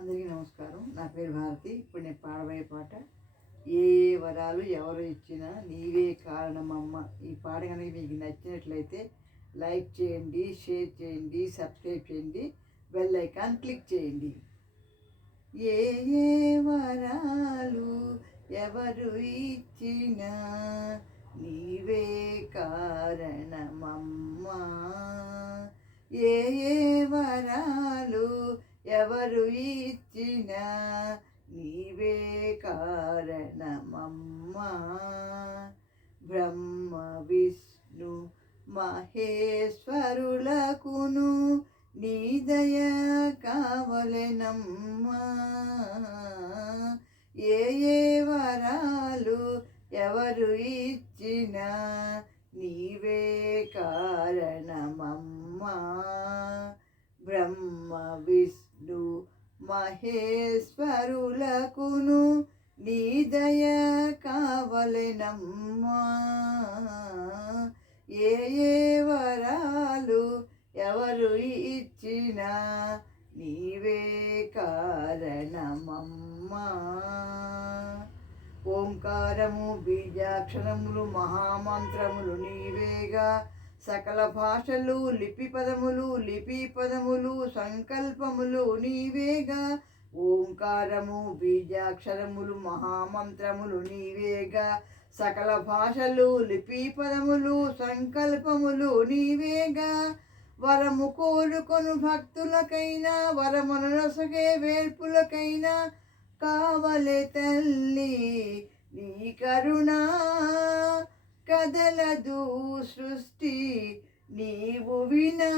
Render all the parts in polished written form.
అందరికీ నమస్కారం. నా పేరు భారతి. ఇప్పుడు నేను పాడబోయే పాట ఏ వరాలు ఎవరు ఇచ్చినా నీవే కారణమమ్మ. ఈ పాట కనుక మీకు నచ్చినట్లయితే లైక్ చేయండి, షేర్ చేయండి, సబ్స్క్రైబ్ చేయండి, బెల్ ఐకాన్ క్లిక్ చేయండి. ఏ ఏ వరాలు ఎవరు ఇచ్చినా నీవే కారణమమ్మా. ఏ ఏ వరాలు ఎవరు ఇచ్చినా నీవే కారణమమ్మా. బ్రహ్మ విష్ణు మహేశ్వరులకును నీ దయ కావలెనమ్మా. ఏ ఏ వరాలు ఎవరు ఇచ్చినా నీవే కారణమమ్మా. బ్రహ్మ విష్ణు మహేశ్వరులకును నీ దయ కావలెనమ్మా. ఏ ఏ వరాలు ఎవరు ఇచ్చినా నీవే కారణమమ్మా. ఓంకారము బీజాక్షరములు మహామంత్రములు నీవేగా. సకల భాషలు లిపి పదములు సంకల్పములు నీవేగా. ఓంకారము బీజాక్షరములు మహామంత్రములు నీవేగా. సకల భాషలు లిపి పదములు సంకల్పములు నీవేగా. వరము కోరుకొను భక్తులకైనా వరమును నొసగే వేల్పులకైనా కావలే తల్లి నీ కరుణ. కదలదు సృష్టి నీవు వినా.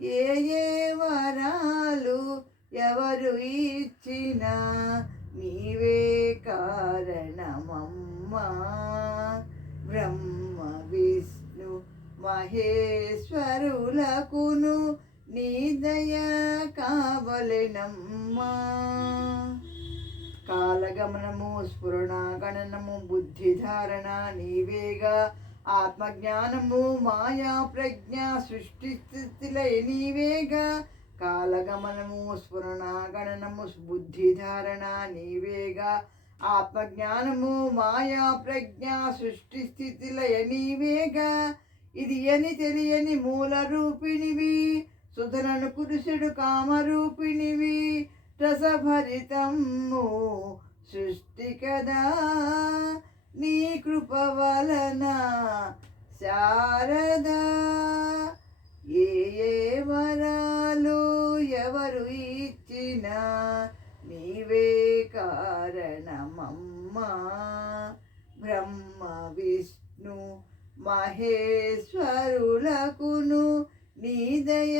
ఏ ఏ వరాలు ఎవరు ఇచ్చినా నీవే కారణమమ్మా. బ్రహ్మ విష్ణు మహేశ్వరులకును నీ దయ కావలెనమ్మా. కాలగమనము స్ఫురణ గణనము బుద్ధిధారణ నీవేగా. ఆత్మజ్ఞానము మాయా ప్రజ్ఞ సృష్టి స్థితిలయ నీవేగా. కాలగమనము స్ఫురణ గణనము బుద్ధిధారణ నీవేగా. ఆత్మజ్ఞానము మాయా ప్రజ్ఞ సృష్టి స్థితిలయ నీవేగా. ఇది అని తెలియని మూల రూపిణివి సుధనను కురుషుడు కామరూపిణివి. రసభరితము సృష్టి కదా నీ కృప వలన శారదా. ఏ ఏ వరాలు ఎవరు ఇచ్చినా నీవే కారణమమ్మా. బ్రహ్మ విష్ణు మహేశ్వరులకును నీ దయ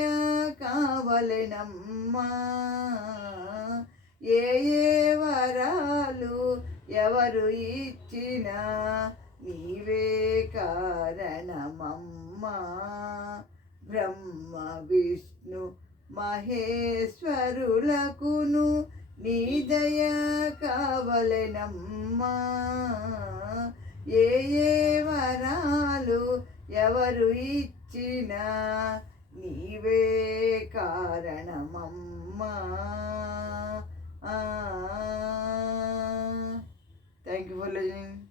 కావలెనమ్మా. ఏ ఏ వరాలు ఎవరు ఇచ్చినా నీవే కారణమమ్మా. బ్రహ్మ విష్ణు మహేశ్వరులకును నీ దయ కావలెనమ్మా. ఏ ఏ వరాలు ఎవరు ఇచ్చినా నీవే కారణమమ్మా. Thank you for listening.